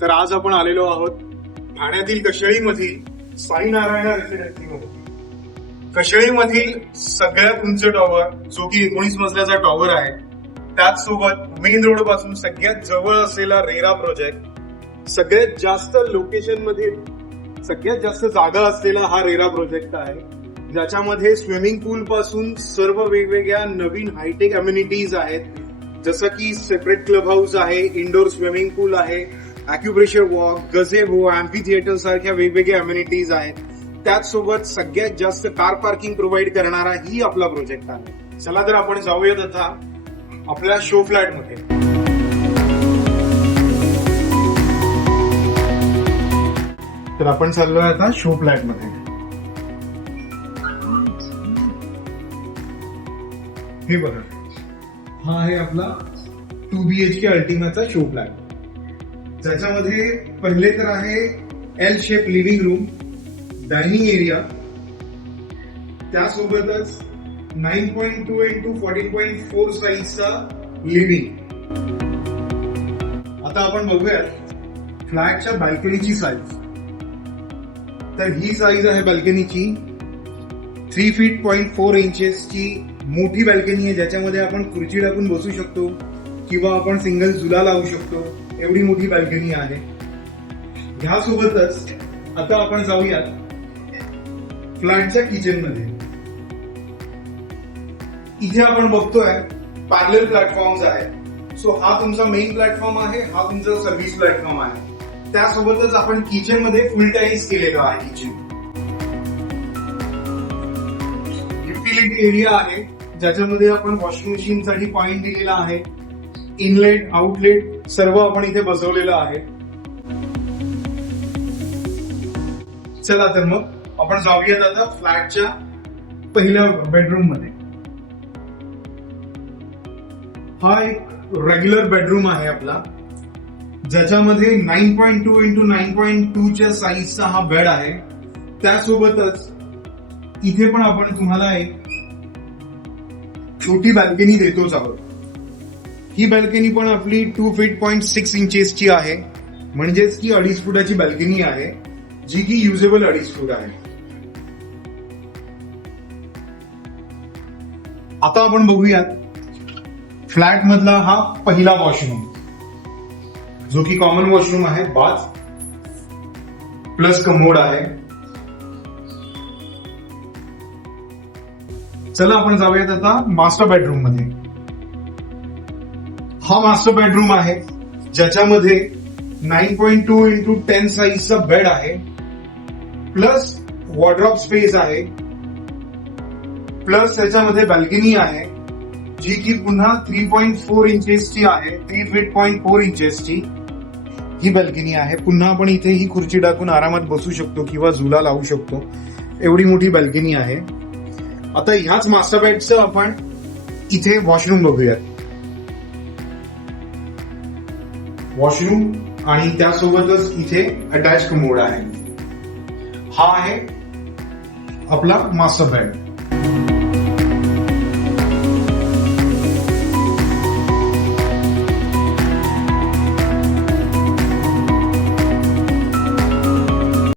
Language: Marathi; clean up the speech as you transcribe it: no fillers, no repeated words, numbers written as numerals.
तर आज आपण आलेलो आहोत ठाण्यातील कशेळीमधील साईनारायणा रेसिडेन्सीमध्ये. कशेळीमधील सगळ्यात उंच टॉवर जो की 19 मजल्याचा टॉवर आहे, त्याचसोबत मेन रोड पासून सगळ्यात जवळ असलेला रेरा प्रोजेक्ट, सगळ्यात जास्त लोकेशन मध्ये सगळ्यात जास्त जागा असलेला हा रेरा प्रोजेक्ट आहे, ज्याच्यामध्ये स्विमिंग पूल पासून सर्व वेगवेगळ्या नवीन हायटेक अम्युनिटीज आहेत, जसं की सेपरेट क्लब हाऊस आहे, इंडोर स्विमिंग पूल आहे, अॅक्युप्रेशर वॉक, गझेबो, अँफी थिएटर सारख्या वेगवेगळ्या अम्युनिटीज आहेत. त्याचसोबत सगळ्यात जास्त कार पार्किंग प्रोव्हाइड करणारा ही आपला प्रोजेक्ट आहे. चला तर आपण जाऊयात आता आपल्या शो फ्लॅट मध्ये. तर आपण चाललोय आता शो फ्लॅट मध्ये. हे बघा, हा आहे आपला 2 BHK अल्टिमाचा शो फ्लॅट, ज्याच्यामध्ये पहिले तर आहे L shape living room, dining area, त्यासोबतच 9.2 x 14.4 साईजचा लिव्हिंग. आता आपण बघूयात फ्लॅटच्या बाल्कनीची साईज. तर ही साईज आहे बाल्कनीची 3 feet 4 इंचेसची मोठी बाल्कनी आहे, ज्याच्यामध्ये आपण खुर्ची टाकून बसू शकतो किंवा आपण सिंगल झुला लावू शकतो, एवढी मोठी बाल्कनी आहे. ह्यासोबतच आता आपण जाऊयात फ्लॅटच्या किचन मध्ये. इथे आपण बघतोय पॅरलल प्लॅटफॉर्म्स आहे. सो हा तुमचा मेन प्लॅटफॉर्म आहे, हा तुमचा सर्व्हिस प्लॅटफॉर्म आहे. त्यासोबतच आपण किचन मध्ये फुल टाईल्स केलेलं आहे. किचन युटिलिटी एरिया आहे, ज्याच्यामध्ये आपण वॉशिंग मशीन साठी पॉइंट दिलेला आहे. इनलेट आउटलेट सर्व आपण इथे बसवलेलं आहे. चला तर मग आपण जाऊयात आता फ्लॅटच्या पहिल्या बेडरूम मध्ये. हा एक रेग्युलर बेडरूम आहे आपला, ज्याच्यामध्ये 9.2 x 9.2 च्या साईजचा हा बेड आहे. त्यासोबतच इथे पण आपण तुम्हाला एक छोटी बाल्कनी देतोच आहोत. ही बाल्कनी पण आपली 2 feet 6 इंचेसची आहे, म्हणजेच की 2.5 फुटाची बाल्कनी आहे, जी की युजेबल 2.5 फूट आहे. आता आपण बघूयात फ्लॅट मधला हा पहिला वॉशरूम, जो की कॉमन वॉशरूम आहे. बाथ प्लस कमोड आहे. चला आपण जाऊयात आता मास्टर बेडरूम मध्ये. हा मास्टर बेडरूम आहे, ज्याच्यामध्ये 9.2 x 10 साईजचा बेड आहे, प्लस वॉर्डरोब स्पेस आहे, प्लस त्याच्यामध्ये बाल्कनी आहे, जी की पुन्हा 3.4 इंचेसची आहे. 3 feet 4 इंचेसची ही बाल्कनी आहे. पुन्हा आपण इथे ही खुर्ची टाकून आरामात बसू शकतो किंवा झुला लावू शकतो, एवढी मोठी बाल्कनी आहे. आता ह्याच मास्टर बेडचं आपण इथे वॉशरूम बघूयात. वॉशरूम आणि त्यासोबतच इथे अटॅच कमोड आहे. हा आहे आपला मास्टर बेड.